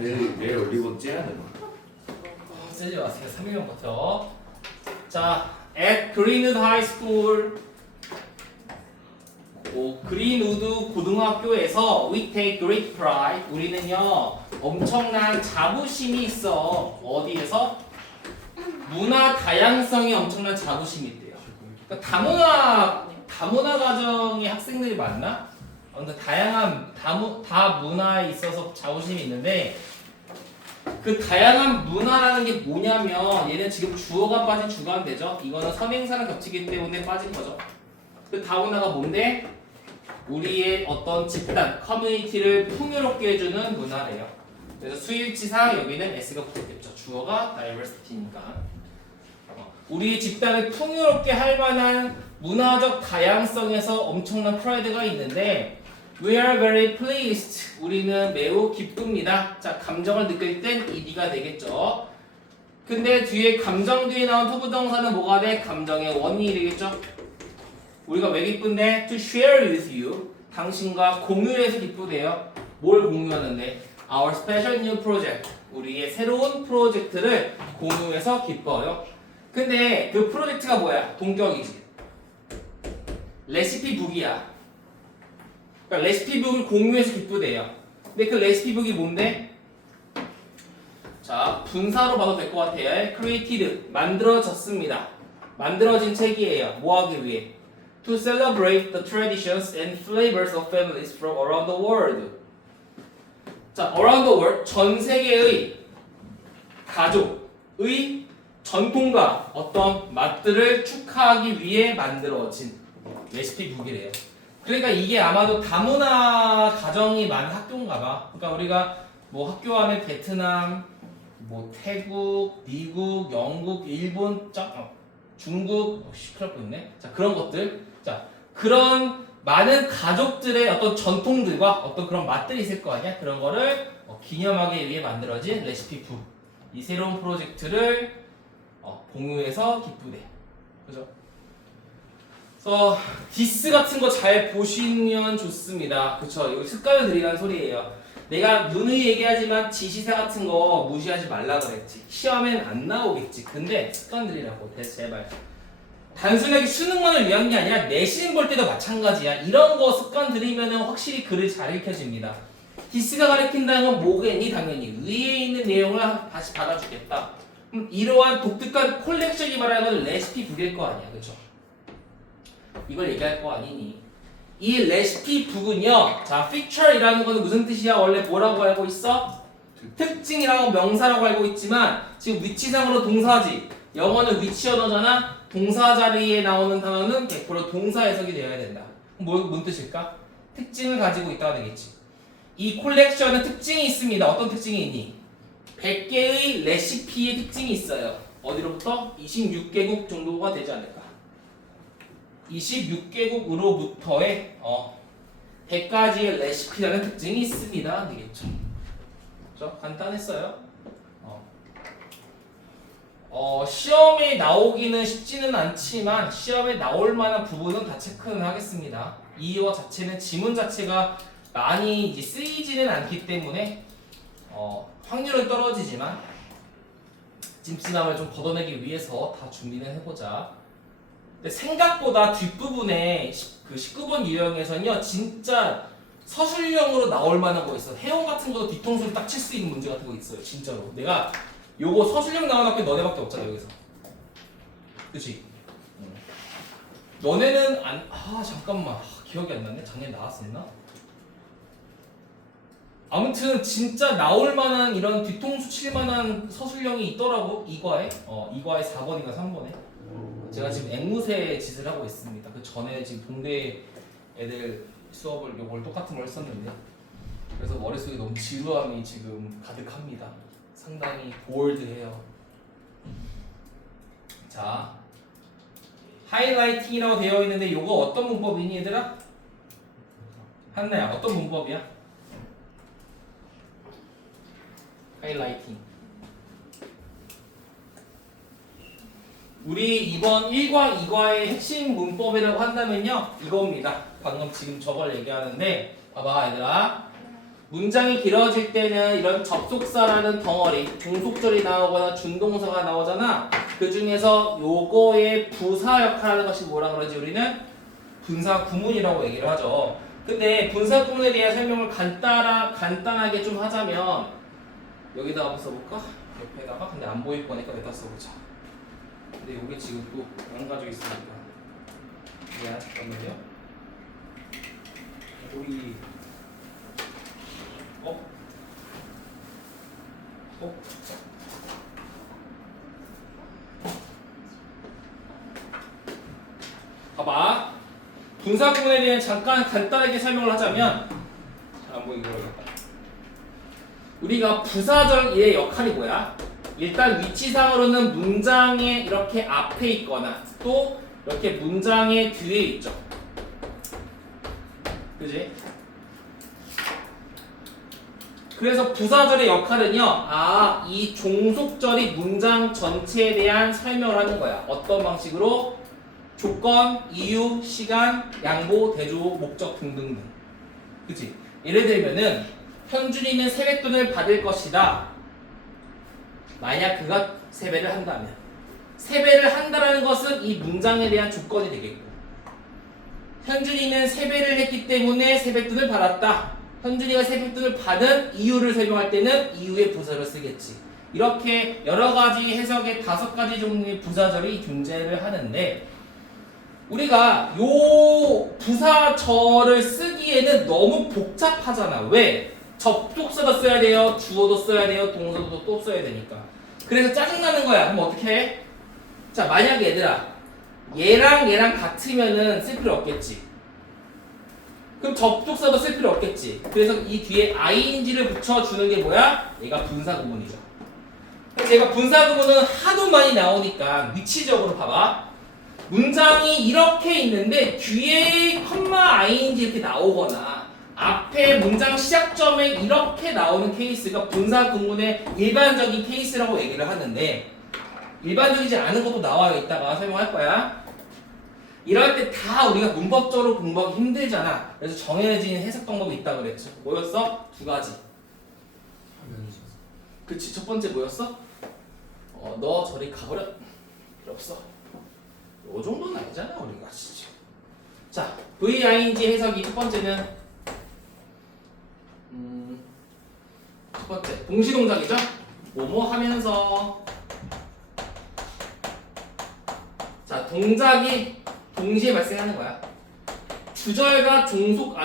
내일 올리브 째야 되나? 쓰지 마세요. 3일만 버텨. 자, at Greenwood High School, 그린우드 고등학교에서 we take great pride. 우리는요 엄청난 자부심이 있어. 어디에서? 문화 다양성에 엄청난 자부심이 있대요. 그러니까 다문화 가정의 학생들이 많나? 아무튼 다양한 다문화에 있어서 자부심이 있는데, 그 다양한 문화라는 게 뭐냐면 얘는 지금 주어가 빠진 주가 되죠. 이거는 선행사랑 겹치기 때문에 빠진 거죠. 그 다문화가 뭔데? 우리의 어떤 집단, 커뮤니티를 풍요롭게 해주는 문화래요. 그래서 수일치상 여기는 S가 붙었겠죠. 주어가 diversity니까. 우리의 집단을 풍요롭게 할 만한 문화적 다양성에서 엄청난 프라이드가 있는데, We are very pleased. 우리는 매우 기쁩니다. 자, 감정을 느낄 땐 ed가 되겠죠. 근데 뒤에 감정 뒤에 나온 투부정사는 뭐가 돼? 감정의 원인이 되겠죠. 우리가 왜 기쁜데? To share with you. 당신과 공유해서 기쁘대요. 뭘 공유하는데? Our special new project. 우리의 새로운 프로젝트를 공유해서 기뻐요. 근데 그 프로젝트가 뭐야? 동격이지. 레시피북이야. 그러니까 레시피북을 공유해서 기쁘대요. 근데 그 레시피북이 뭔데? 자, 분사로 봐도 될 것 같아요. created, 만들어졌습니다. 만들어진 책이에요. 뭐 하기 위해? To celebrate the traditions and flavors of families from around the world. 자, around the world, 전 세계의 가족의 전통과 어떤 맛들을 축하하기 위해 만들어진 레시피북이래요. 그러니까 이게 아마도 다문화 가정이 많은 학교인가 봐. 그러니까 우리가 뭐 학교 하면 베트남, 뭐 태국, 미국, 영국, 일본, 중국, 시끄럽 보이네. 자, 그런 것들. 자, 그런 많은 가족들의 어떤 전통들과 어떤 그런 맛들이 있을 거 아니야? 그런 거를 기념하기 위해 만들어진 레시피북. 이 새로운 프로젝트를 공유해서 기쁘대. 그죠? 그래서 디스 같은 거 잘 보시면 좋습니다. 그쵸? 이거 습관을 들이라는 소리예요. 내가 누누이 얘기하지만 지시사 같은 거 무시하지 말라 그랬지. 시험엔 안 나오겠지. 근데 습관 들이라고. 제발. 단순하게 수능만을 위한 게 아니라 내신 볼 때도 마찬가지야. 이런 거 습관 들이면 확실히 글을 잘 읽혀집니다. 디스가 가리킨다는 건 뭐겠니? 당연히 위에 있는 내용을 다시 받아주겠다. 이러한 독특한 콜렉션이 말하는 건 레시피북일 거 아니야. 그쵸? 이걸 얘기할 거 아니니. 이 레시피북은요, 자, feature이라는 거는 무슨 뜻이야? 원래 뭐라고 알고 있어? 특징이라고 명사라고 알고 있지만 지금 위치상으로 동사지. 영어는 위치 언어잖아. 동사 자리에 나오는 단어는 100% 동사 해석이 되어야 된다. 뭔 뜻일까? 특징을 가지고 있다가 되겠지. 이 콜렉션은 특징이 있습니다. 어떤 특징이 있니? 100개의 레시피의 특징이 있어요. 어디로부터? 26개국 정도가 되지 않을까? 26개국으로부터의 100가지의 레시피라는 특징이 있습니다. 되겠죠? 그렇죠? 간단했어요. 시험에 나오기는 쉽지는 않지만 시험에 나올 만한 부분은 다 체크는 하겠습니다. 이어 자체는 지문 자체가 많이 이제 쓰이지는 않기 때문에 확률은 떨어지지만 찜찜함을 좀 걷어내기 위해서 다 준비는 해보자. 근데 생각보다 뒷부분에 그 19번 유형에서는요 진짜 서술형으로 나올 만한 거 있어. 해원 같은 것도 뒤통수를 딱 칠 수 있는 문제 같은 거 있어요. 진짜로. 내가 요거 서술형 나오는 학교 너네밖에 없잖아 여기서. 그치? 너네는 잠깐만 기억이 안 나네. 작년에 나왔었나? 아무튼 진짜 나올 만한 이런 뒤통수 칠 만한 서술형이 있더라고. 이과에 4번인가 3번에 제가 지금 앵무새 짓을 하고 있습니다. 그 전에 지금 동대 애들 수업을 요걸 똑같은 걸 했었는데 그래서 머릿속에 너무 지루함이 지금 가득합니다. 상당히 보울드해요. 자, 하이라이팅이라고 되어 있는데 요거 어떤 문법이니 얘들아? 한나야 어떤 문법이야? 하이라이팅. 우리 이번 1과 2과의 핵심 문법이라고 한다면요 이겁니다. 방금 지금 저걸 얘기하는데 봐봐 얘들아. 문장이 길어질 때는 이런 접속사라는 덩어리, 종속절이 나오거나 준동사가 나오잖아. 그 중에서 요거의 부사 역할하는 것이 뭐라 그러지? 우리는 분사 구문이라고 얘기를 하죠. 근데 분사 구문에 대한 설명을 간단하게 좀 하자면 여기다가 한번 써볼까? 옆에다가. 근데 안 보일 거니까 여기다 써보자. 근데 여기 지금 또 안 가지고 있으니까 미안, 잠깐만요. 우리 봐봐. 분사 구문에 대한 잠깐 간단하게 설명을 하자면 안 보이게 그러겠다. 우리가 부사절의 역할이 뭐야? 일단 위치상으로는 문장의 이렇게 앞에 있거나 또 이렇게 문장의 뒤에 있죠. 그지? 그래서 부사절의 역할은요, 이 종속절이 문장 전체에 대한 설명을 하는 거야. 어떤 방식으로? 조건, 이유, 시간, 양보, 대조, 목적 등등등. 그치? 예를 들면은 현준이는 세뱃돈을 받을 것이다. 만약 그가 세배를 한다면, 세배를 한다라는 것은 이 문장에 대한 조건이 되겠고, 현준이는 세배를 했기 때문에 세뱃돈을 받았다. 현준이가 세뱃돈을 받은 이유를 설명할 때는 이유의 부사를 쓰겠지. 이렇게 여러 가지 해석의 5가지 종류의 부사절이 존재를 하는데, 우리가 요 부사절을 쓰기에는 너무 복잡하잖아. 왜? 접속사도 써야 돼요, 주어도 써야 돼요, 동사도 또 써야 되니까. 그래서 짜증나는 거야. 그럼 어떻게 해? 자, 만약에 얘들아, 얘랑 같으면은 쓸 필요 없겠지. 그럼 접속사도 쓸 필요 없겠지. 그래서 이 뒤에 ing를 붙여주는 게 뭐야? 얘가 분사구문이죠. 그래서 얘가 분사구문은 하도 많이 나오니까 위치적으로 봐봐. 문장이 이렇게 있는데 뒤에 컴마 ing 이렇게 나오거나 앞에 문장 시작점에 이렇게 나오는 케이스가 분사구문의 일반적인 케이스라고 얘기를 하는데, 일반적이지 않은 것도 나와요. 이따가 설명할 거야. 이럴 때 다 우리가 문법적으로 공부하기 힘들잖아. 그래서 정해진 해석 방법이 있다고 그랬죠. 뭐였어? 2가지. 그치, 첫 번째 뭐였어? 너 저리 가버려. 필요 없어. 요 정도는 아니잖아 우리가 진짜. 자, VING 해석이 첫 번째는 첫 번째 동시 동작이죠. 뭐뭐 하면서. 자, 동작이 동시에 발생하는 거야. 주절과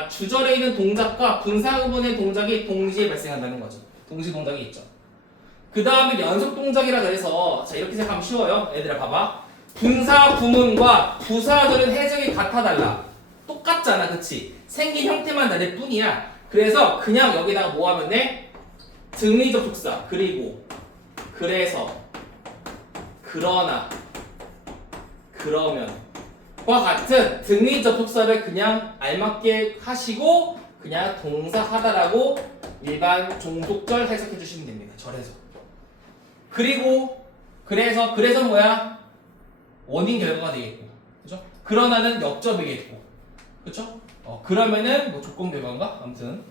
주절에 있는 동작과 분사구문의 동작이 동시에 발생한다는 거죠. 동시 동작이 있죠. 그 다음에 연속 동작이라 그래서, 자, 이렇게 생각하면 쉬워요. 얘들아 봐봐. 분사 구문과 부사절은 해석이 같아달라. 똑같잖아, 그치? 생긴 형태만 다를 뿐이야. 그래서 그냥 여기다가 뭐 하면 돼? 등위 접속사, 그리고, 그래서, 그러나, 그러면 과 같은 등위 접속사를 그냥 알맞게 하시고 그냥 동사 하다라고 일반 종속절 해석해 주시면 됩니다. 절에서. 그리고 그래서 뭐야? 원인 결과가 되겠고, 그죠? 그러나는 역접이겠고, 그죠? 그러면은 뭐 조건 결과인가? 아무튼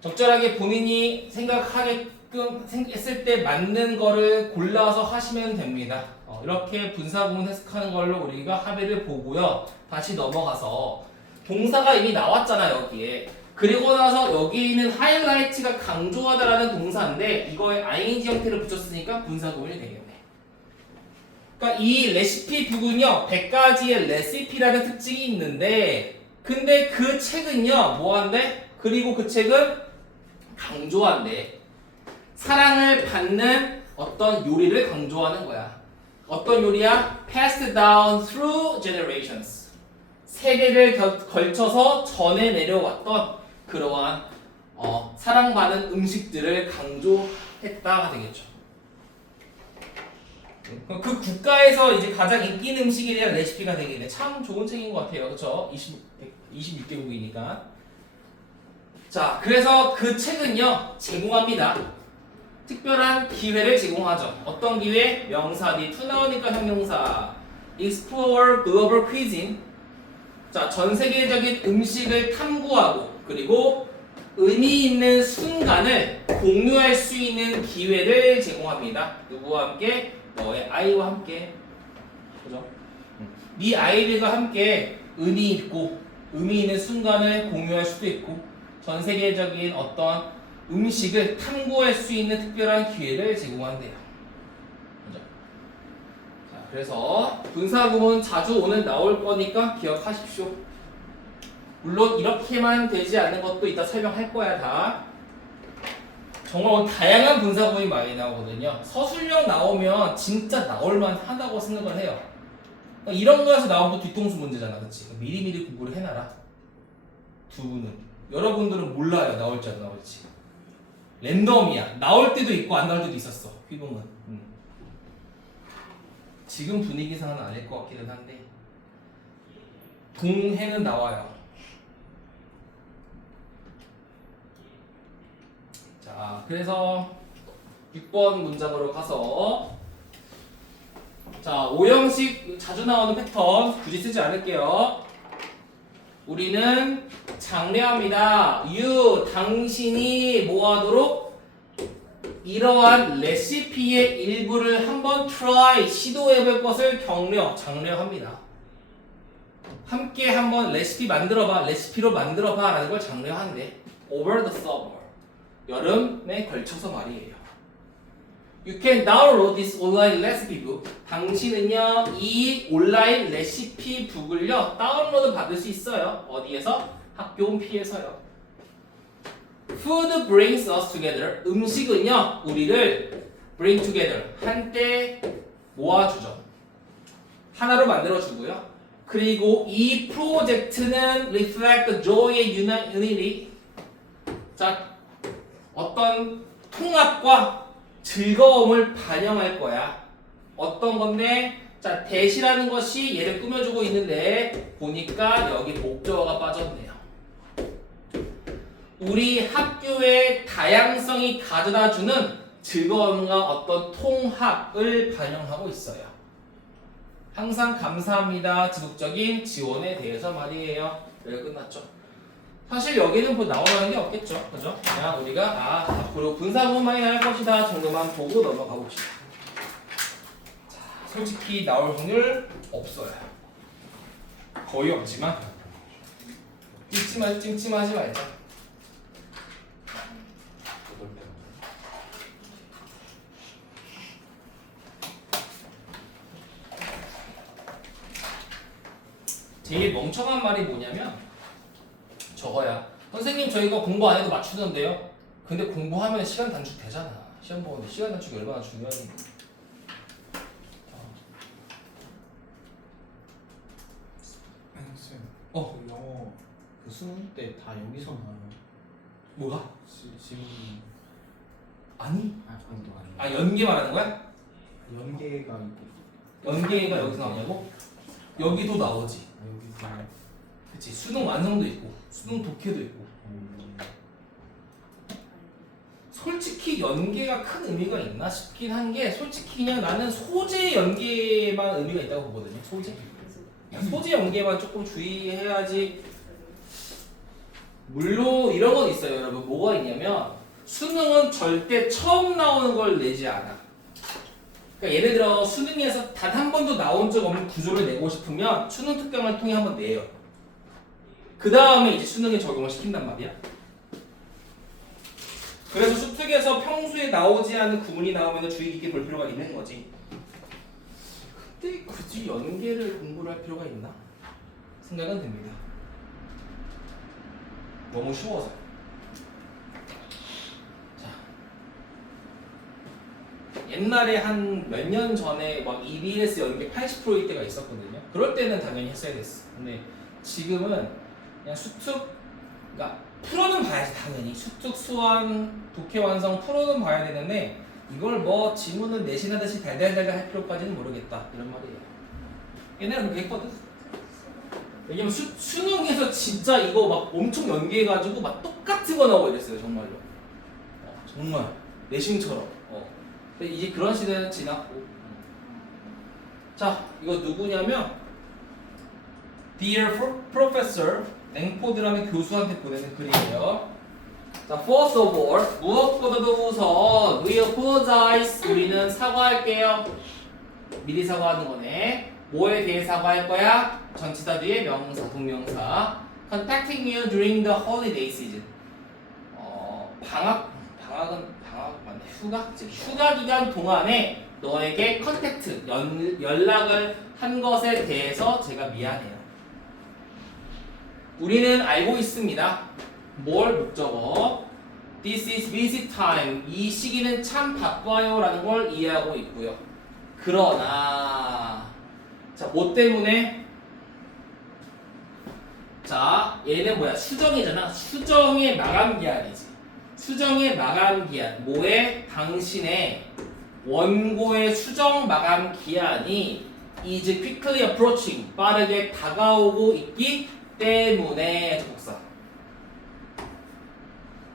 적절하게 본인이 생각하게끔 했을 때 맞는 거를 골라서 하시면 됩니다. 이렇게 분사구문 해석하는 걸로 우리가 합의를 보고요. 다시 넘어가서 동사가 이미 나왔잖아 여기에. 그리고 나서 여기 있는 하이라이트가 강조하다라는 동사인데 이거에 ing 형태를 붙였으니까 분사구문이 되겠네. 그러니까 이 레시피 북은요 100가지의 레시피라는 특징이 있는데, 근데 그 책은요 뭐한대? 그리고 그 책은 강조한대. 사랑을 받는 어떤 요리를 강조하는 거야. 어떤 요리야? Passed down through generations. 세대를 걸쳐서 전해 내려왔던 그러한 사랑받는 음식들을 강조했다가 되겠죠. 그 국가에서 이제 가장 인기 있는 음식에 대한 레시피가 되겠네. 참 좋은 책인 것 같아요. 그렇죠? 26개국이니까. 자, 그래서 그 책은요 제공합니다. 특별한 기회를 제공하죠. 어떤 기회? 명사 뒤에 to 나오니까 형용사. Explore global cuisine. 자, 전 세계적인 음식을 탐구하고, 그리고 의미 있는 순간을 공유할 수 있는 기회를 제공합니다. 누구와 함께? 너의 아이와 함께. 그죠? 네 아이들과 함께 의미 있고 의미 있는 순간을 공유할 수도 있고 전 세계적인 어떤 음식을 탐구할 수 있는 특별한 기회를 제공한대요. 그죠? 자, 그래서 분사구문 자주 오늘 나올 거니까 기억하십시오. 물론 이렇게만 되지 않는 것도 이따 설명할 거야 다. 정말 다양한 분사구문이 많이 나오거든요. 서술형 나오면 진짜 나올만 하다고 생각을 해요. 이런 거에서 나오면 또 뒤통수 문제잖아, 그렇지? 미리미리 공부를 해놔라. 두 분은. 여러분들은 몰라요, 나올지 안 나올지. 랜덤이야. 나올 때도 있고 안 나올 때도 있었어, 휘동은. 지금 분위기상은 아닐 것 같기는 한데 동해는 나와요. 자, 그래서 6번 문장으로 가서 자, 5형식 자주 나오는 패턴 굳이 쓰지 않을게요. 우리는 장려합니다. you, 당신이 뭐 하도록? 이러한 레시피의 일부를 한번 try, 시도해볼 것을 장려합니다. 함께 한번 레시피 만들어봐, 레시피로 만들어봐 라는 걸 장려한대. over the summer. 여름에 걸쳐서 말이에요. You can download this online recipe book. 당신은요, 이 온라인 레시피 북을요, 다운로드 받을 수 있어요. 어디에서? 학교 홈피에서요. Food brings us together. 음식은요, 우리를 bring together. 한때 모아주죠. 하나로 만들어주고요. 그리고 이 프로젝트는 reflect the joy의 unity. 자, 어떤 통합과 즐거움을 반영할 거야. 어떤 건데? 자, 대시라는 것이 얘를 꾸며주고 있는데 보니까 여기 목적어가 빠졌네요. 우리 학교의 다양성이 가져다주는 즐거움과 어떤 통합을 반영하고 있어요. 항상 감사합니다. 지속적인 지원에 대해서 말이에요. 여기 끝났죠. 사실 여기는 뭐 나오는 게 없겠죠. 그죠? 그냥 우리가 앞으로 분사구문만이 나올 것이다 정도만 보고 넘어가 봅시다. 자, 솔직히 나올 확률 없어요. 거의 없지만 찜찜하지 말자. 제일 멍청한 말이 뭐냐면 저거야. 선생님 저희가 공부 안 해도 맞추는데요. 근데 공부하면 시간 단축 되잖아. 시험 보는데 시간 단축이 얼마나 중요한지. 쌤, 어. 그 영어 그 수능 때 다 여기서 나와요. 뭐가? 지문이 아니? 아니도 아니에요. 아 연계 말하는 거야? 연계가 있고 연계가 여기서 나오냐고? 여기도 나오지. 여기서 그치. 수능 완성도 있고 수능 독해도 있고. 솔직히 연계가 큰 의미가 있나 싶긴 한 게 솔직히 그냥 나는 소재 연계만 의미가 있다고 보거든요. 소재 연계만 조금 주의해야지. 물론 이런 건 있어요, 여러분. 뭐가 있냐면 수능은 절대 처음 나오는 걸 내지 않아. 그러니까 예를 들어 수능에서 단 한 번도 나온 적 없는 구조를 내고 싶으면 수능 특강을 통해 한번 내요. 그 다음에 이제 수능에 적용을 시킨단 말이야. 그래서 수특에서 평소에 나오지 않은 구문이 나오면 주의 깊게 볼 필요가 있는 거지. 근데 굳이 연계를 공부를 할 필요가 있나? 생각은 듭니다. 너무 쉬워서. 자, 옛날에 한 몇 년 전에 막 EBS 연계 80%일 때가 있었거든요. 그럴 때는 당연히 했어야 됐어. 근데 지금은 그냥 수특, 그러니까 풀어는 봐야지 당연히. 수특, 수완, 독해 완성 풀어는 봐야 되는데 이걸 뭐 지문은 내신하듯이 달달달 할 필요까지는 모르겠다 이런 말이에요. 옛날에 그렇게 했거든. 왜냐면 수능에서 진짜 이거 막 엄청 연계해가지고 막 똑같은 거 나오고 이랬어요 정말로. 정말 내신처럼. 근데 이제 그런 시대는 지났고. 자, 이거 누구냐면 Dear Professor, 랭포드라는 교수한테 보내는 글이에요. 자, first of all, 무엇보다도 우선 we apologize. 우리는 사과할게요. 미리 사과하는 거네. 뭐에 대해 사과할 거야? 전치사 뒤에 명사, 동명사. Contacting you during the holiday season. 방학은 맞네. 휴가 기간 동안에 너에게 컨택트, 연락을 한 것에 대해서 제가 미안해요. 우리는 알고 있습니다. 뭘 목적어? This is busy time. 이 시기는 참 바빠요 라는 걸 이해하고 있고요. 그러나 자, 뭐 때문에? 자, 얘는 뭐야? 수정이잖아. 수정의 마감 기한이지. 수정의 마감 기한. 뭐에? 당신의 원고의 수정 마감 기한이 is quickly approaching. 빠르게 다가오고 있기 때문에. 복사.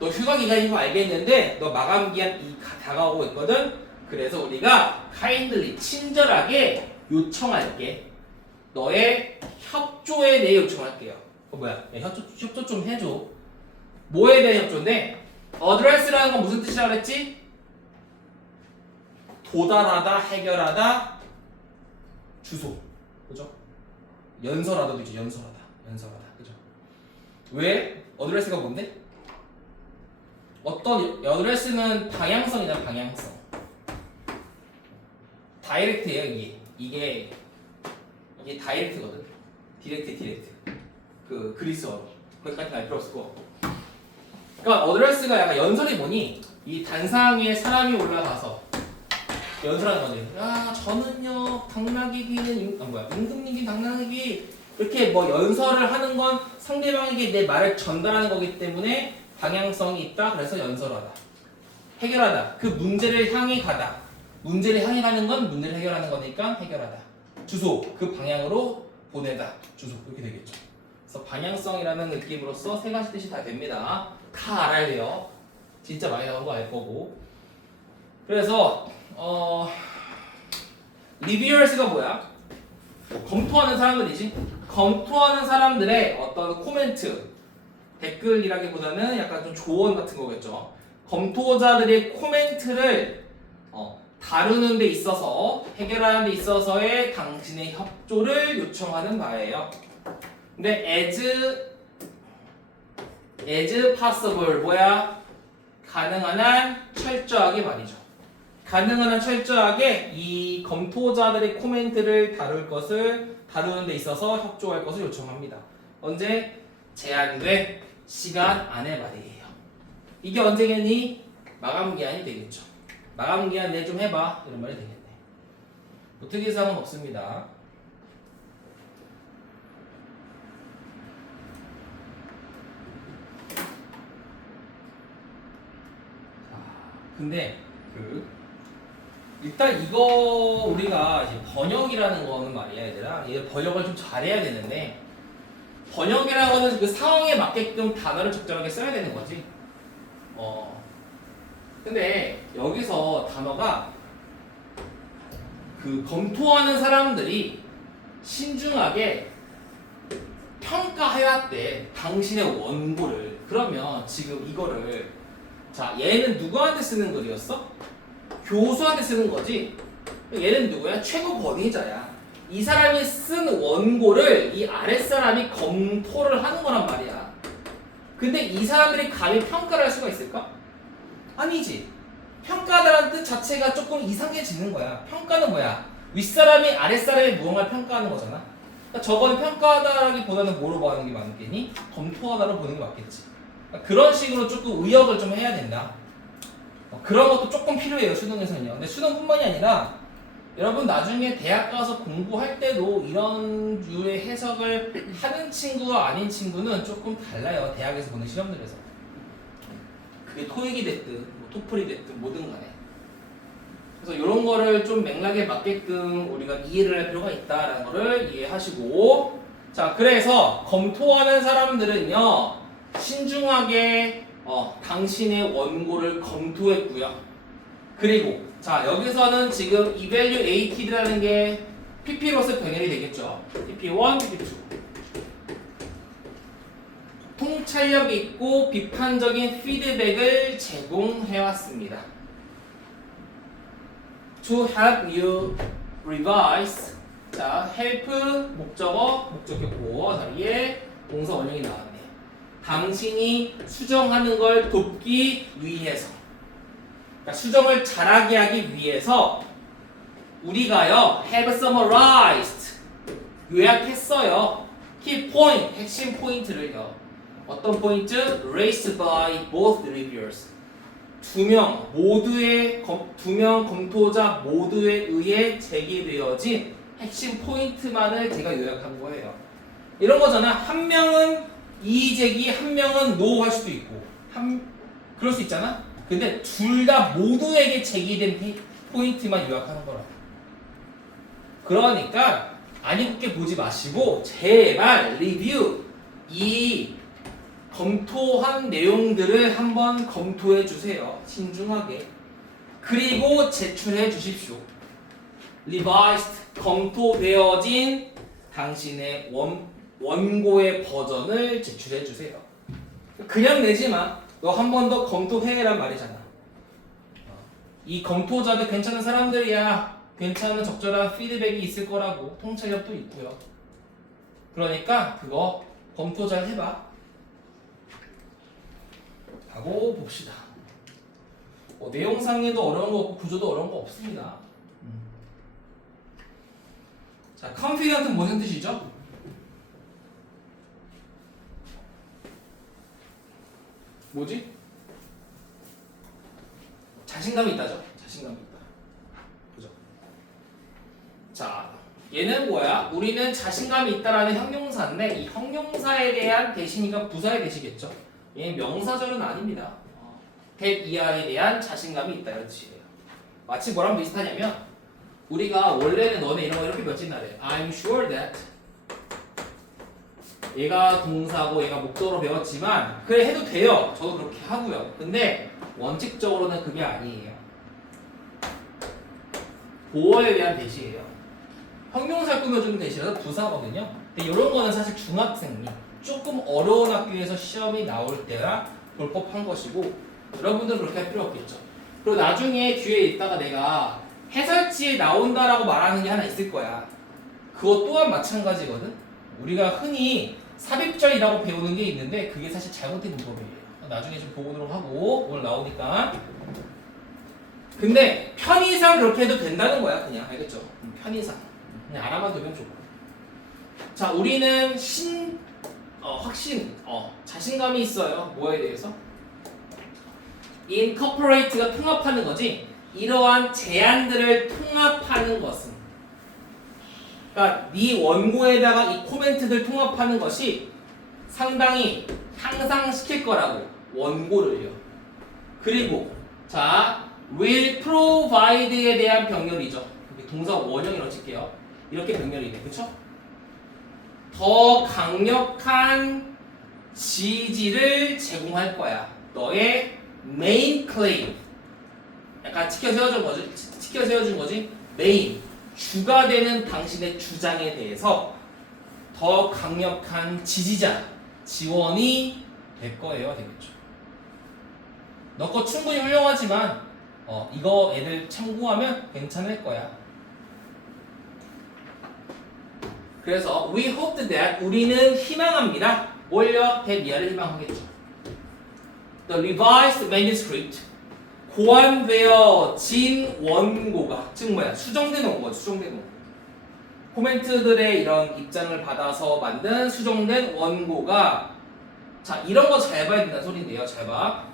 너 휴가 기간인 거 알겠는데 너 마감 기한이 다가오고 있거든. 그래서 우리가 kindly 친절하게 요청할게. 너의 협조에 대해 요청할게요. 뭐야? 협조 좀 해줘. 뭐에 대한 협조인데? address라는 건 무슨 뜻이라 그랬지? 도달하다, 해결하다, 주소. 그죠? 연설하다도 있죠. 연설하다. 그죠? 왜? address가 뭔데? 어떤 address는 방향성이다. 방향성. 다이렉트예요. 이게 다이렉트거든. 디렉트. 그 그리스어로. 거기까지 알 필요 없고. 그러니까 어드레스가 약간 연설이 뭐니? 이 단상 위에 사람이 올라가서 연설하는 거지. 야, 저는요 당나귀기는 임금님이 당나귀 이렇게 뭐 연설을 하는 건 상대방에게 내 말을 전달하는 거기 때문에 방향성이 있다. 그래서 연설하다. 해결하다. 그 문제를 향해 가다. 문제를 향해 가는 건 문제를 해결하는 거니까 해결하다. 주소. 그 방향으로 보내다. 주소. 이렇게 되겠죠. 그래서 방향성이라는 느낌으로써 세 가지 뜻이 다 됩니다. 다 알아야 돼요. 진짜 많이 나온 거 알 거고. 그래서 리뷰어스가 뭐야? 검토하는 사람들이지. 검토하는 사람들의 어떤 코멘트, 댓글이라기보다는 약간 좀 조언 같은 거겠죠. 검토자들의 코멘트를 다루는 데 있어서, 해결하는 데 있어서의 당신의 협조를 요청하는 바예요. 근데 as possible 뭐야? 가능한 한 철저하게 말이죠. 가능한 한 철저하게 이 검토자들의 코멘트를 다루는 데 있어서 협조할 것을 요청합니다. 언제? 제한된 시간 안에 말이에요. 이게 언제겠니? 마감 기한이 되겠죠. 마감 기한 내 좀 해봐. 이런 말이 되겠네. 뭐 특이사항은 없습니다. 근데 일단 이거 우리가 이제 번역이라는 거는 말이야, 얘들아. 얘 번역을 좀 잘해야 되는데 번역이라는 거는 그 상황에 맞게끔 단어를 적절하게 써야 되는 거지. 근데 여기서 단어가 그 검토하는 사람들이 신중하게 평가해왔대. 당신의 원고를. 그러면 지금 이거를 자, 얘는 누구한테 쓰는 글이었어? 교수한테 쓰는 거지. 얘는 누구야? 최고 권위자야. 이 사람이 쓴 원고를 이 아랫사람이 검토를 하는 거란 말이야. 근데 이 사람들이 감히 평가를 할 수가 있을까? 아니지. 평가다라는 뜻 자체가 조금 이상해지는 거야. 평가는 뭐야? 윗사람이 아랫사람의 무언가를 평가하는 거잖아. 그러니까 저건 평가하다라기보다는 뭐로 보는 게 맞겠니? 검토하다로 보는 게 맞겠지. 그러니까 그런 식으로 조금 의역을 좀 해야 된다. 그런 것도 조금 필요해요, 수능에서는요. 근데 수능뿐만이 아니라 여러분 나중에 대학 가서 공부할 때도 이런 류의 해석을 하는 친구와 아닌 친구는 조금 달라요. 대학에서 보는 시험들에서. 그게 토익이 됐든 뭐 토플이 됐든 뭐든 간에. 그래서 이런 거를 좀 맥락에 맞게끔 우리가 이해를 할 필요가 있다라는 거를 이해하시고, 자, 그래서 검토하는 사람들은요 신중하게 당신의 원고를 검토했고요. 그리고 자, 여기서는 지금 evaluated라는 게 PP로서 변형이 되겠죠. PP1, PP2. 통찰력 있고 비판적인 피드백을 제공해왔습니다. To help you revise. 자, help 목적어, 목적격 보어 사이에 동사 원형이 나왔네. 당신이 수정하는 걸 돕기 위해서. 그러니까 수정을 잘하게 하기 위해서 우리가요 have summarized 요약했어요. key point 핵심 포인트를요. 어떤 포인트? Raised by both reviewers. 두 명 검토자 모두에 의해 제기되어진 핵심 포인트만을 제가 요약한 거예요. 이런 거잖아. 한 명은 이의 제기, 한 명은 노 할 수도 있고, 그럴 수 있잖아. 근데 둘 다 모두에게 제기된 포인트만 요약하는 거라. 그러니까 안 읽게 보지 마시고 제발 리뷰 이 검토한 내용들을 한번 검토해 주세요. 신중하게. 그리고 제출해 주십시오. revised 검토되어진 당신의 원고의 버전을 제출해 주세요. 그냥 내지 마. 너 한 번 더 검토해란 말이잖아. 이 검토자들 괜찮은 사람들이야. 괜찮은 적절한 피드백이 있을 거라고. 통찰력도 있고요. 그러니까 그거 검토 잘 해봐. 하고 봅시다. 내용상에도 어려운 거 없고 구조도 어려운 거 없습니다. 자, confident는 무슨 뜻이죠? 뭐지? 자신감이 있다죠. 자신감이 있다. 그죠? 자, 얘는 뭐야? 우리는 자신감이 있다라는 형용사인데 이 형용사에 대한 대신이가 부사의 대시겠죠. 얘는 명사절은 아닙니다. that 이하에 대한 자신감이 있다 이런 뜻이에요. 마치 뭐랑 비슷하냐면 우리가 원래는 너네 이런 거 이렇게 몇진다래. I'm sure that 얘가 동사고 얘가 목적으로 배웠지만 그래 해도 돼요. 저도 그렇게 하고요. 근데 원칙적으로는 그게 아니에요. 보어에 대한 대시예요. 형용사 꾸며주는 대시라서 부사거든요. 근데 이런 거는 사실 중학생이 조금 어려운 학교에서 시험이 나올 때가 볼 법한 것이고 여러분들은 그렇게 할 필요 없겠죠. 그리고 나중에 뒤에 있다가 내가 해설지에 나온다라고 말하는 게 하나 있을 거야. 그것 또한 마찬가지거든. 우리가 흔히 삽입절이라고 배우는 게 있는데 그게 사실 잘못된 문법이에요. 나중에 좀 보도록 하고 오늘 나오니까. 근데 편의상 그렇게 해도 된다는 거야. 그냥 알겠죠? 편의상 그냥 알아만 두면 좋고. 자, 우리는 확신, 자신감이 있어요. 뭐에 대해서? incorporate가 통합하는 거지. 이러한 제안들을 통합하는 것은, 그러니까 네 원고에다가 이 코멘트들 통합하는 것이 상당히 향상시킬 거라고. 원고를요. 그리고 자, will provide에 대한 병렬이죠. 동사 원형이라고 칠게요. 이렇게 병렬이 돼. 그쵸? 더 강력한 지지를 제공할 거야. 너의 main claim. 약간 치켜 세워준 거지. main. 주가 되는 당신의 주장에 대해서 더 강력한 지지자, 지원이 될 거예요. 되겠죠. 너 거 충분히 훌륭하지만 이거 애들 참고하면 괜찮을 거야. 그래서 we hoped that 우리는 희망합니다. 뭘요? 대미아를 희망하겠죠. The revised manuscript 고안되어진 원고가 즉 뭐야? 수정된 원고, 수정된 원고. 코멘트들의 이런 입장을 받아서 만든 수정된 원고가 자 이런 거 잘 봐야 된다는 소리인데요. 잘 봐.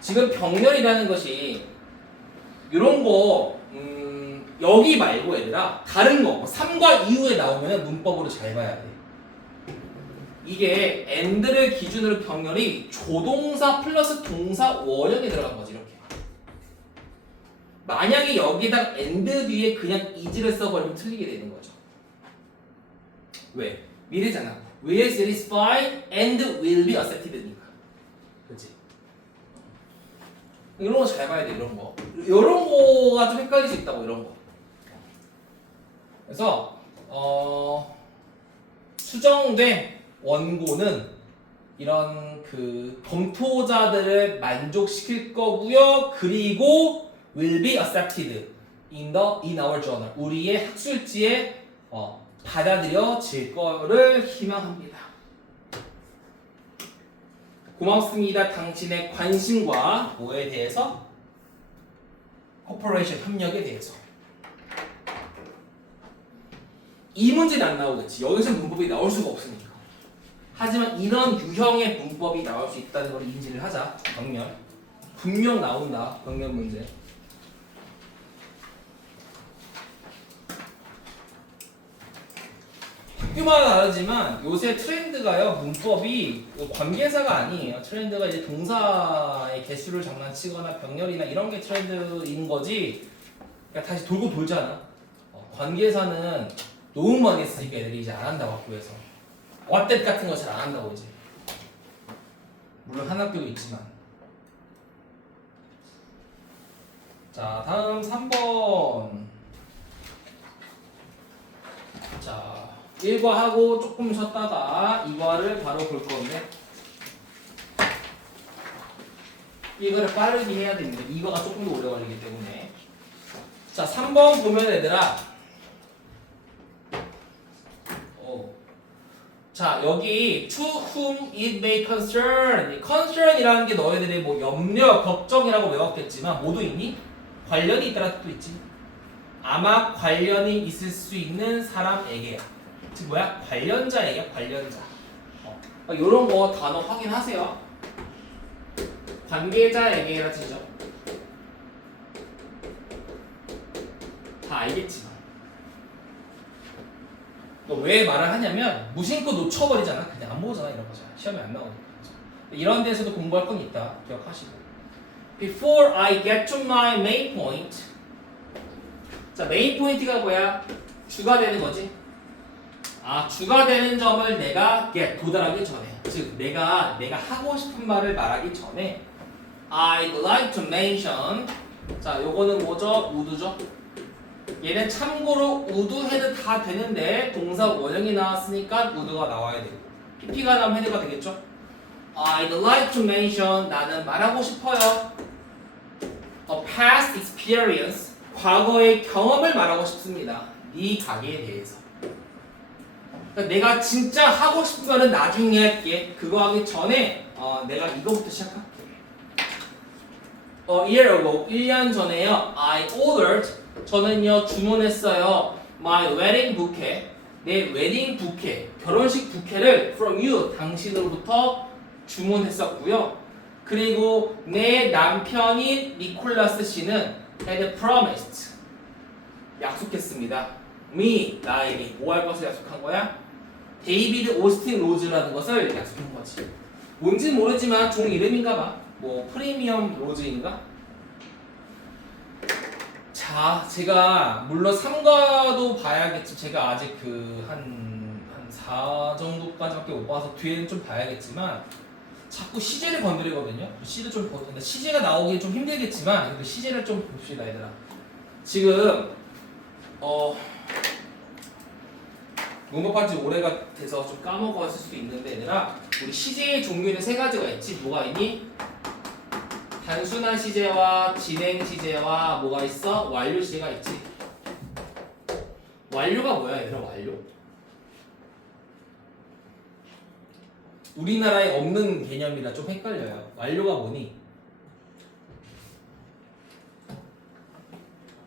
지금 병렬이라는 것이 이런 거 여기 말고 얘들아 다른 거 3과 이후에 나오면 문법으로 잘 봐야 돼. 이게 and를 기준으로 병렬이 조동사 플러스 동사 원형에 들어간 거지. 이렇게 만약에 여기다 and 뒤에 그냥 is를 써버리면 틀리게 되는 거죠. 왜? 미래잖아. will satisfy and will be accepted니까. 그렇지? 이런 거 잘 봐야 돼. 이런 거. 이런 거가 좀 헷갈릴 수 있다고. 이런 거. 그래서 수정된 원고는 이런 그 검토자들을 만족시킬 거고요. 그리고 will be accepted in our journal. 우리의 학술지에 받아들여질 거를 희망합니다. 고맙습니다. 당신의 관심과 뭐에 대해서? 코퍼레이션 협력에 대해서. 이 문제는 안 나오겠지. 여기서 문법이 나올 수가 없으니까. 하지만 이런 유형의 문법이 나올 수 있다는 걸 인지를 하자. 병렬. 분명 나온다. 병렬 문제. 학교마다 다르지만 요새 트렌드가요. 문법이 관계사가 아니에요. 트렌드가 이제 동사의 개수를 장난치거나 병렬이나 이런 게 트렌드인 거지. 그러니까 다시 돌고 돌잖아. 관계사는 너무 많이 쓰니까 애들이 이제 안 한다고 학교에서. 왓댓 같은 거 잘 안 한다고 이제. 물론 한 학교도 있지만. 자, 다음 3번. 자, 1과 하고 조금 쉬었다가 2과를 바로 볼 건데 이거를 빠르게 해야 됩니다. 2과가 조금 더 오래 걸리기 때문에. 자, 3번 보면 얘들아. 자, 여기 to whom it may concern. concern이라는 게 너희들이 뭐 염려, 걱정이라고 외웠겠지만 모두 있니? 관련이 있다는 뜻도 있지. 아마 관련이 있을 수 있는 사람에게야. 즉 뭐야? 관련자에게, 관련자. 요런 거 단어 확인하세요. 관계자에게라 치죠. 다 알겠지만. 왜 말을 하냐면 무심코 놓쳐버리잖아. 그냥 안 보잖아. 이런 거잖아. 시험에 안 나오니까. 이런 데서도 공부할 건 있다. 기억하시고. Before I get to my main point. 자, 메인 포인트가 뭐야? 주가 되는 거지. 아, 주가 되는 점을 내가 도달하기 전에, 즉 내가 하고 싶은 말을 말하기 전에 I'd like to mention. 자, 요거는 뭐죠? 우드죠. 얘는 참고로 우드 헤드 다 되는데 동사 원형이 나왔으니까 우드가 나와야 되고 PP가 나오면 헤드가 되겠죠. I'd like to mention. 나는 말하고 싶어요. A past experience. 과거의 경험을 말하고 싶습니다. 네 가게에 대해서. 그러니까 내가 진짜 하고 싶은 거는 나중에 할게. 그거 하기 전에 내가 이거부터 시작할게. A year ago, 1년 전에요. I ordered. 저는요 주문했어요. My wedding bouquet. 내 웨딩 부케, 결혼식 부케를 from you. 당신으로부터 주문했었고요. 그리고 내 남편인 니콜라스 씨는 had promised. 약속했습니다. me. 나에게 뭐 할 것을 약속한 거야? 데이비드 오스틴 로즈라는 것을 약속한 거지. 뭔진 모르지만 종 이름인가 봐. 뭐 프리미엄 로즈인가? 자, 제가 물론 3과도 봐야겠지. 제가 아직 한 4 정도까지밖에 못 봐서 뒤에는 좀 봐야겠지만 자꾸 시제를 건드리거든요. 시도 좀 건드린다. 시제가 나오기 좀 힘들겠지만 시제를 좀 봅시다, 얘들아. 지금 문법한 지 오래가 돼서 좀 까먹었을 수도 있는데 얘들아, 우리 시제의 종류는 3가지가 있지. 뭐가 있니? 단순한 시제와 진행 시제와 뭐가 있어? 완료 시제가 있지. 완료가 뭐야, 얘들아? 완료? 우리나라에 없는 개념이라 좀 헷갈려요. 완료가 뭐니?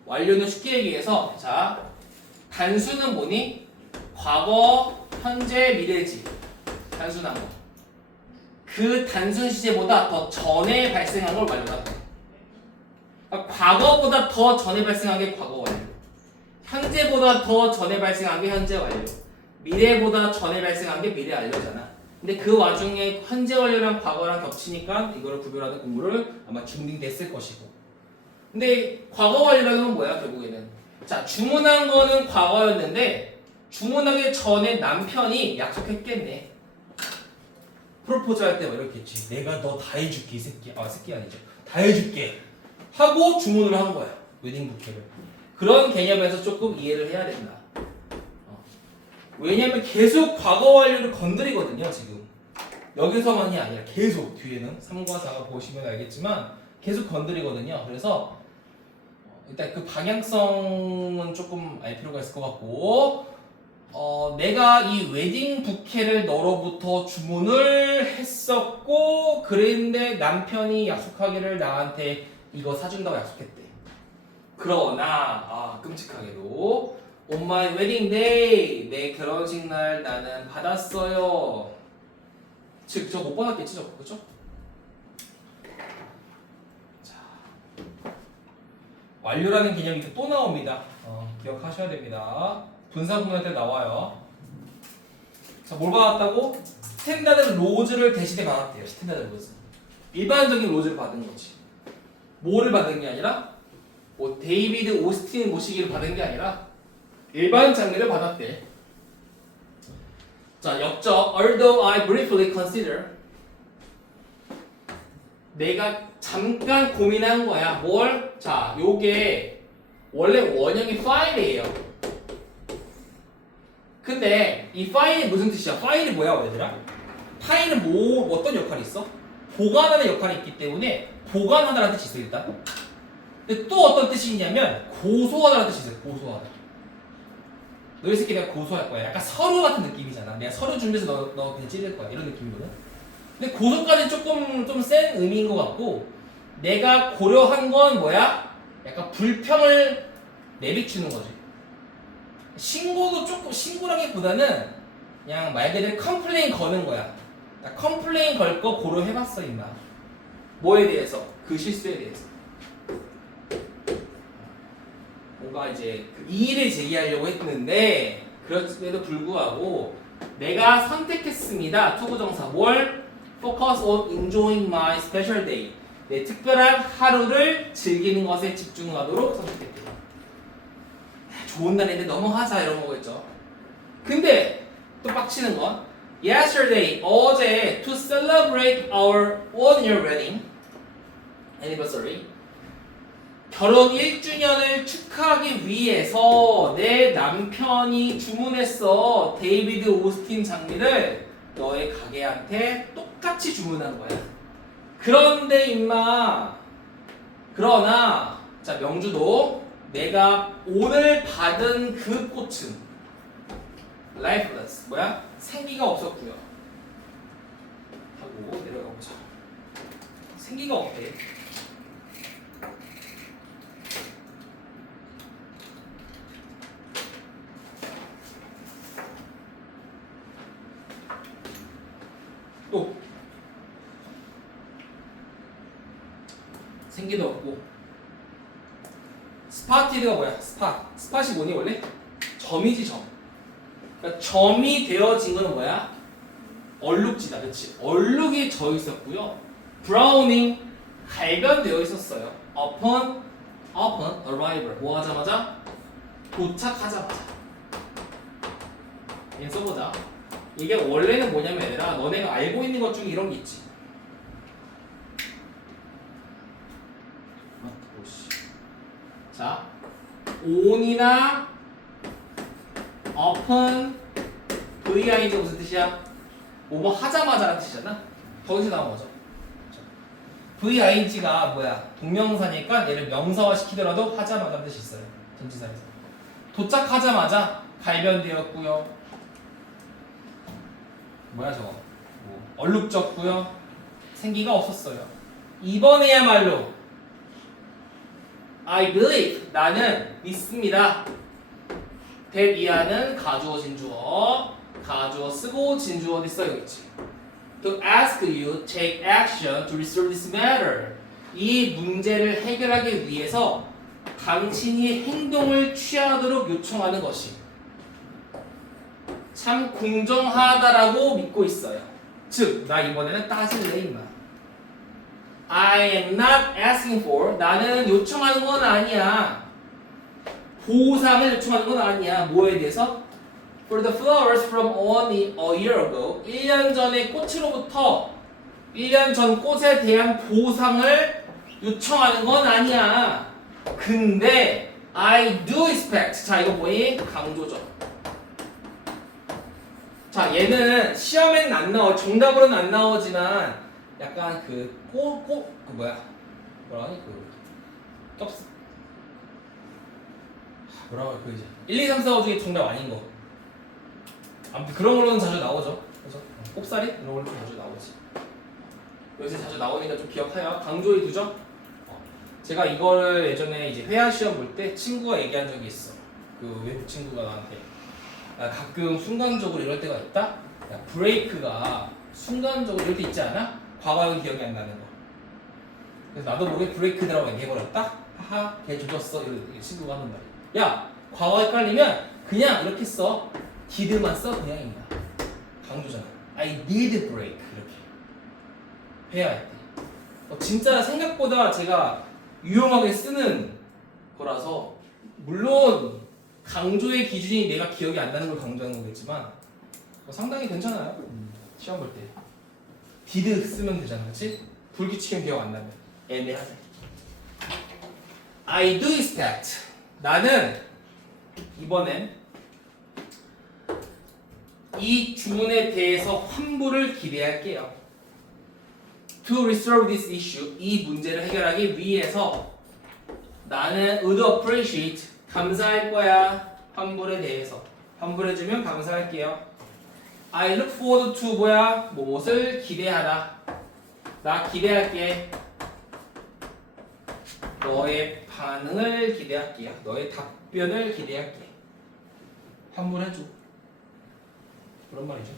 완료는 쉽게 얘기해서, 자, 단수는 뭐니? 과거, 현재, 미래지. 단순한 거. 그 단순 시제보다 더 전에 발생한 걸 완료가 돼. 그러니까 과거보다 더 전에 발생한 게 과거 완료. 현재보다 더 전에 발생한 게 현재 완료. 미래보다 전에 발생한 게 미래 완료잖아. 근데 그 와중에 현재 완료랑 과거랑 겹치니까 이거를 구별하는 공부를 아마 중딩됐을 것이고. 근데 과거 완료라는 건 뭐야, 결국에는? 자, 주문한 거는 과거였는데 주문하기 전에 남편이 약속했겠네. 프로포즈 할 때 뭐 이렇겠지. 내가 너 다 해줄게, 이 새끼. 새끼 아니죠. 다 해줄게. 하고 주문을 한 거야. 웨딩 부케를. 그런 개념에서 조금 이해를 해야 된다. 왜냐면 계속 과거 완료를 건드리거든요, 지금. 여기서만이 아니라 계속 뒤에는 3과 4가 보시면 알겠지만 계속 건드리거든요. 그래서 일단 그 방향성은 조금 알 필요가 있을 것 같고 내가 이 웨딩 부케를 너로부터 주문을 했었고 그랬는데 남편이 약속하기를 나한테 이거 사준다고 약속했대. 그러나 끔찍하게도 On my wedding day 내 결혼식 날 나는 받았어요. 즉 저 못 받았겠지 저거 그죠? 자 완료라는 개념이 또 나옵니다. 기억하셔야 됩니다. 분사구문할 때 나와요. 자, 뭘 받았다고? 스탠다드 로즈를 대신에 받았대요. 스탠다드 로즈. 일반적인 로즈를 받은 거지. 뭐를 받은 게 아니라 뭐 데이비드 오스틴 모시기를 받은 게 아니라 일반 장미를 받았대. 자, 역적. Although I briefly consider. 내가 잠깐 고민한 거야. 뭘? 자, 요게 원래 원형이 file이에요. 근데 이 파일이 무슨 뜻이야? 파일이 뭐야, 얘들아? 파일은 어떤 역할이 있어? 보관하는 역할이 있기 때문에 보관하다라는 뜻이 있어 일단. 근데 또 어떤 뜻이 있냐면 고소하다라는 뜻이 있어요. 고소하다. 너희 새끼 내가 고소할 거야. 약간 서류 같은 느낌이잖아. 내가 서류 준비해서 너 그냥 찌를 거야. 이런 느낌이거든. 근데 고소까지 조금 좀 센 의미인 것 같고 내가 고려한 건 뭐야? 약간 불평을 내비추는 거지. 신고도 조금 신고라기보다는 그냥 말 그대로 컴플레인 거는 거야. 나 컴플레인 걸 거 고려해봤어 임마. 뭐에 대해서? 그 실수에 대해서. 뭔가 이제 그 이의를 제기하려고 했는데 그럼에도 불구하고 내가 선택했습니다. 투부정사 뭘? Focus on enjoying my special day. 내 특별한 하루를 즐기는 것에 집중하도록 선택했대요. 좋은 날인데 넘어가자 이런 거겠죠. 근데 또 빡치는 건 Yesterday, 어제 to celebrate our 1-year wedding anniversary 결혼 1주년을 축하하기 위해서 내 남편이 주문했어. 데이비드 오스틴 장미를 너의 가게한테 똑같이 주문한 거야. 그런데 임마 그러나 자 명주도 내가 오늘 받은 그 꽃은 lifeless 뭐야? 생기가 없었고요. 하고 내려가 보자. 생기가 없대. 또 생기도 없고 스파티드가 뭐야? 스팟이 뭐니 원래? 점이지 점. 그러니까 점이 되어진 거는 뭐야? 얼룩지다, 그렇지? 얼룩이 져 있었고요. 브라우닝 갈변되어 있었어요. upon arrival 뭐 하자마자? 도착하자마자. 얘 써보자. 이게 원래는 뭐냐면 얘들아 너네가 알고 있는 것 중에 이런 게 있지. 자, on이나 upon VING 무슨 뜻이야? 뭐뭐 하자마자라는 뜻이잖아? 거기서 나온 거죠. VING가 뭐야? 동명사니까 얘를 명사화 시키더라도 하자마자라는 뜻이 있어요. 전치사에서. 도착하자마자 갈변되었고요. 뭐야 저거? 얼룩졌고요. 생기가 없었어요. 이번에야말로 I believe 나는 믿습니다. that 이하는 가주어 진주어 가주어 쓰고 진주어 어디 써 있지? To ask you take action to resolve this matter. 이 문제를 해결하기 위해서 당신이 행동을 취하도록 요청하는 것이 참 공정하다라고 믿고 있어요. 즉, 나 이번에는 따질래 임마. I am not asking for. 나는 요청하는 건 아니야. 보상을 요청하는 건 아니야. 뭐에 대해서? For the flowers from only a year ago. 1년 전의 꽃으로부터 1년 전 꽃에 대한 보상을 요청하는 건 아니야. 근데 I do expect. 자, 이거 뭐니? 강조죠. 자, 얘는 시험에는 안 나와, 정답으로는 안 나오지만 약간 뭐라 하니 뭐라고 해, 이제 1, 2, 3, 4, 5 중에 정답 아닌 거. 아무튼 그런 걸로는 자주 나오죠. 그래서 꼽사리 이런 걸로 좀 자주 나오지. 요새 자주 나오니까 좀 기억해요. 강조해 두죠. 제가 이거를 예전에 이제 회화 시험 볼 때 친구가 얘기한 적이 있어. 그 외국 친구가 나한테 가끔 순간적으로 이럴 때가 있다. 야, 브레이크가 순간적으로 이럴 때 있지 않아? 과거형 기억이 안 나는 거. 그래서 나도 모르게 브레이크라고 얘기해버렸다. 하하, 걔 조졌어. 이런 친구가 하는 말이야. 야, 과거 헷갈리면 그냥 이렇게 써. did만 써. 그냥입니다. 강조잖아. I did break. 이렇게 회화할 때. 진짜 생각보다 제가 유용하게 쓰는 거라서, 물론 강조의 기준이 내가 기억이 안 나는 걸 강조하는 거겠지만 상당히 괜찮아요. 시험 볼 때 did 쓰면 되잖아, 그렇지? 불규칙형 기억 안 나면 애매하지. I do expect. 나는 이번엔 이 주문에 대해서 환불을 기대할게요. To resolve this issue, 이 문제를 해결하기 위해서 나는 would appreciate, 감사할 거야. 환불에 대해서 환불해주면 감사할게요. I look forward to 뭐야? 무엇을 기대하다. 나 기대할게. 너의 반응을 기대할게요. 너의 답변을 기대할게. 환불해줘. 그런 말이죠.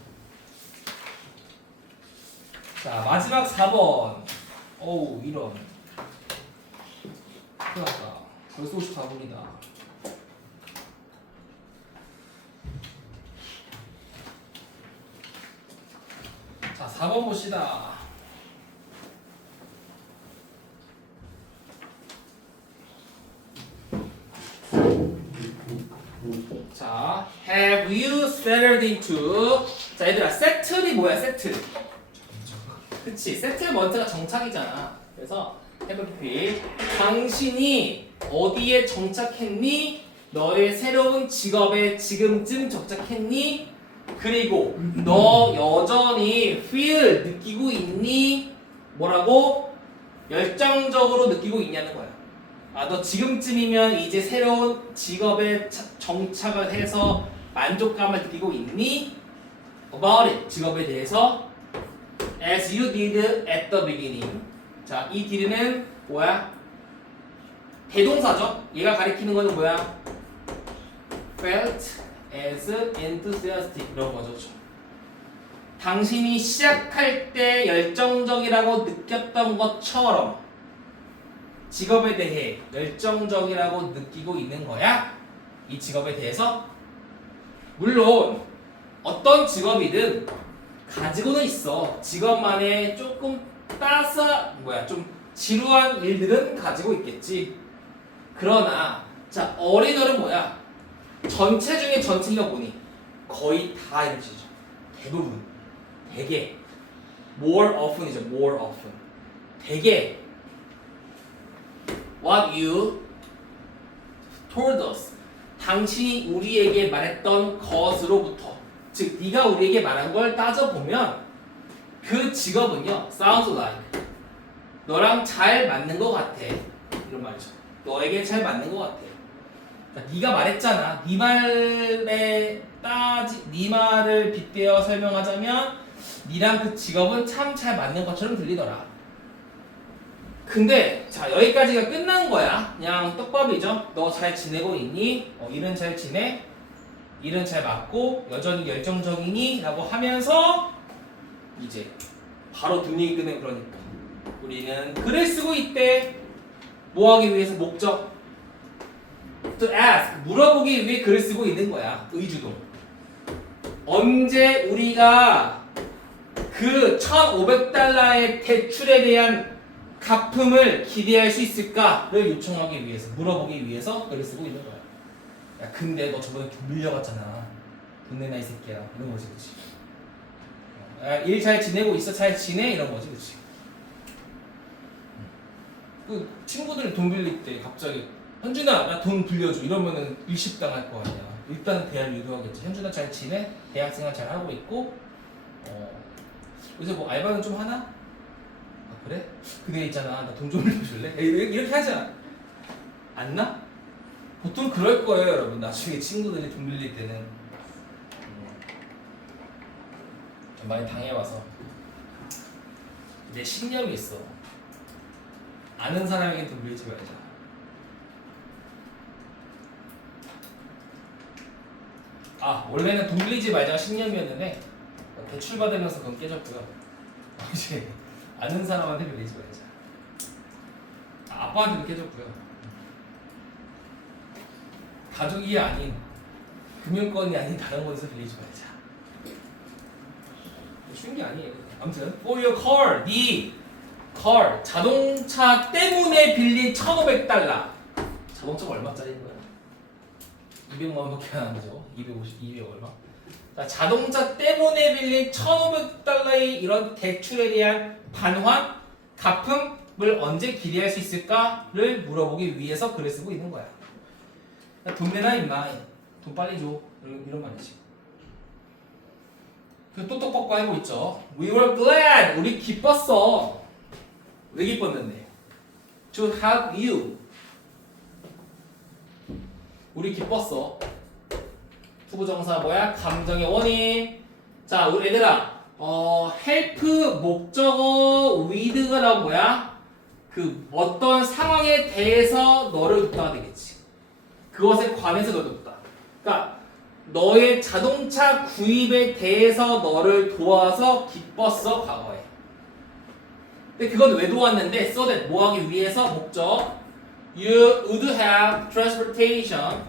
자, 마지막 4번. 어우, 이런. 큰일 났다. 벌써 54분이다. 자, 4번 봅시다. 자, have you settled into. 자, 얘들아, settle이 뭐야, settle? 그치, settle 먼저가 정착이잖아. 그래서 have 당신이 어디에 정착했니? 너의 새로운 직업에 지금쯤 정착했니? 그리고 너 여전히 feel 느끼고 있니? 뭐라고? 열정적으로 느끼고 있냐는 거야. 너 지금쯤이면 이제 새로운 직업에 정착을 해서 만족감을 느끼고 있니? About it, 직업에 대해서 as you did at the beginning. 자, 이 did는 뭐야? 대동사죠? 얘가 가리키는 거는 뭐야? felt as enthusiastic 이런 거죠. 당신이 시작할 때 열정적이라고 느꼈던 것처럼 직업에 대해 열정적이라고 느끼고 있는 거야? 이 직업에 대해서? 물론 어떤 직업이든 가지고는 있어. 직업만의 조금 좀 지루한 일들은 가지고 있겠지. 그러나 자, 어린어른 뭐야? 전체 중에 전체가 보니 거의 다 이런 뜻이죠. 대부분, 대개 more often이죠. more often. 대개 what you told us, 당신이 우리에게 말했던 것으로부터, 즉 네가 우리에게 말한 걸 따져보면 그 직업은요 sounds like, 너랑 잘 맞는 것 같아. 이런 말이죠. 너에게 잘 맞는 것 같아. 그러니까 네가 말했잖아. 네 말을 빗대어 설명하자면 네랑 그 직업은 참 잘 맞는 것처럼 들리더라. 근데 자, 여기까지가 끝난 거야. 그냥 떡밥이죠. 너 잘 지내고 있니? 일은 잘 지내? 일은 잘 맞고 여전히 열정적이니? 라고 하면서 이제 바로 뒷얘기 끝내. 그러니까 우리는 글을 쓰고 있대. 뭐 하기 위해서? 목적. To ask, 물어보기 위해 글을 쓰고 있는 거야. 의주동. 언제 우리가 그 1,500달러의 대출에 대한 갚음을 기대할 수 있을까를 요청하기 위해서, 물어보기 위해서 글을 쓰고 있는 거야. 야, 근데 너 저번에 좀 밀려갔잖아. 돈 내놔 이 새끼야. 이런 거지, 그치? 일 잘 지내고 있어? 잘 지내? 이런 거지, 그치? 그 친구들 돈 빌릴 때 갑자기 현준아 나 돈 빌려줘 이러면은 일십당할 거 아니야. 일단 대화를 유도하겠지. 현준아 잘 지내? 대학생활 잘 하고 있고 요새 뭐 알바는 좀 하나? 아 그래? 그게 있잖아 나 돈 좀 빌려줄래? 이렇게 하잖아. 안 나? 보통 그럴 거예요 여러분. 나중에 친구들이 돈 빌릴 때는 좀 많이 당해와서 내 신념이 있어. 아는 사람에게 돈 빌리지 말자. 아 원래는 돈 빌리지 말자가 신념이었는데 대출 받으면서 그건 깨졌고요. 이제 아는 사람한테 빌리지 말자. 아빠한테도 깨졌고요. 가족이 아닌 금융권이 아닌 다른 곳에서 빌리지 말자. 쉬운 게 아니에요. 아무튼 for your car, 네 car 자동차 때문에 빌린 1,500달러. 자동차가 얼마짜리인 거야? 200만 원밖에 안 하죠. 200 얼마? 자, 자동차 때문에 빌린 1,500달러의 이런 대출에 대한 반환, 갚음을 언제 기대할 수 있을까를 물어보기 위해서 글을 쓰고 있는 거야. 돈 내놔 임마. 돈 빨리 줘. 이런 말이지. 그 똑똑똑 하고 있죠. We were glad. 우리 기뻤어. 왜 기뻤는데? To have you. 우리 기뻤어. 투부정사 뭐야? 감정의 원인. 자, 우리 얘들아, help 목적어 with가 나온 뭐야? 그 어떤 상황에 대해서 너를 돕다가 되겠지. 그것에 관해서 너를 돕다. 그러니까 너의 자동차 구입에 대해서 너를 도와서 기뻤어 과거에. 근데 그건 왜 도왔는데? so that 뭐 하기 위해서 목적. You would have transportation.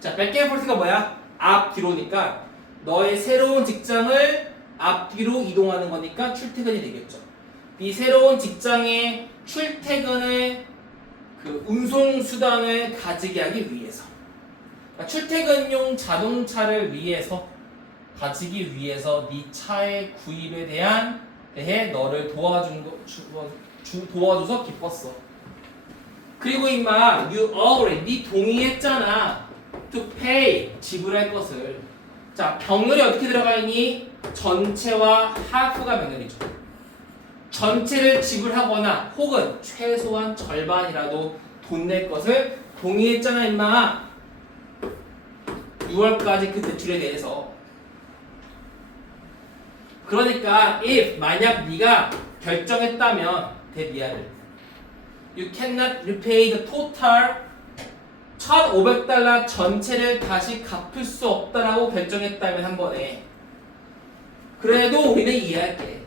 자, back and forth가 뭐야? 앞뒤로니까 너의 새로운 직장을 앞뒤로 이동하는 거니까 출퇴근이 되겠죠. 이 새로운 직장의 출퇴근의 그 운송 수단을 가지게 하기 위해서. 그러니까 출퇴근용 자동차를 위해서 가지기 위해서 네 차의 구입에 대해 너를 도와줘서 기뻤어. 그리고 임마 you already 네 동의했잖아. to pay 지불할 것을. 자, 병렬이 어떻게 들어가 있니? 전체와 half가 병렬이죠. 전체를 지불하거나 혹은 최소한 절반이라도 돈 낼 것을 동의했잖아 임마. 6월까지 그 대출에 대해서. 그러니까 if 만약 네가 결정했다면 대비하를 You cannot repay the total 1,500달러 전체를 다시 갚을 수 없다라고 결정했다면 한 번에. 그래도 우리는 이해할게.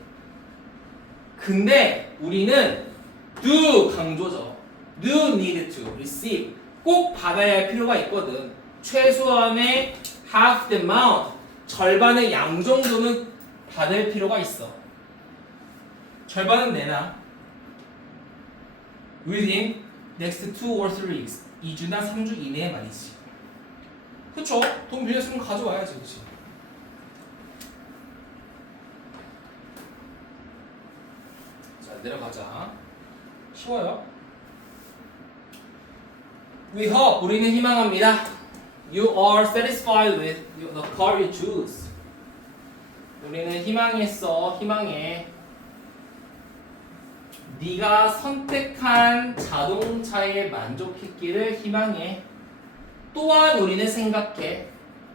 근데 우리는 do 강조죠. do need to receive 꼭 받아야 할 필요가 있거든. 최소한의 half the amount 절반의 양 정도는 받을 필요가 있어. 절반은 내놔. within next 2 or 3 weeks 2주나 3주 이내에 말이지. 그쵸? 돈 빌렸으면 가져와야지. 그치? 자, 내려가자. 쉬워요. We hope 우리는 희망합니다. You are satisfied with the car you choose. 우리는 희망해. 네가 선택한 자동차에 만족했기를 희망해. 또한 우리는 생각해.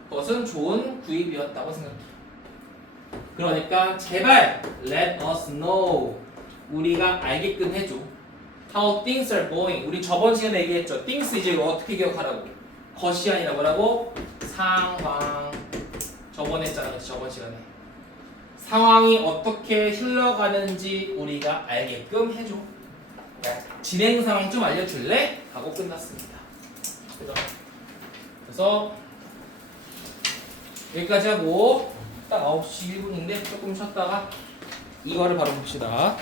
그것은 좋은 구입이었다고 생각해. 그러니까 제발 let us know. 우리가 알게끔 해줘. How things are going. 우리 저번 시간에 얘기했죠. things 이제 어떻게 기억하라고. 것이 아니라 뭐라고? 상황. 저번에 했잖아. 저번 시간에. 상황이 어떻게 흘러가는지 우리가 알게끔 해줘. 진행 상황 좀 알려줄래? 하고 끝났습니다. 그래서 여기까지 하고 딱 9시 1분인데 조금 쉬었다가 이거를 바로 봅시다.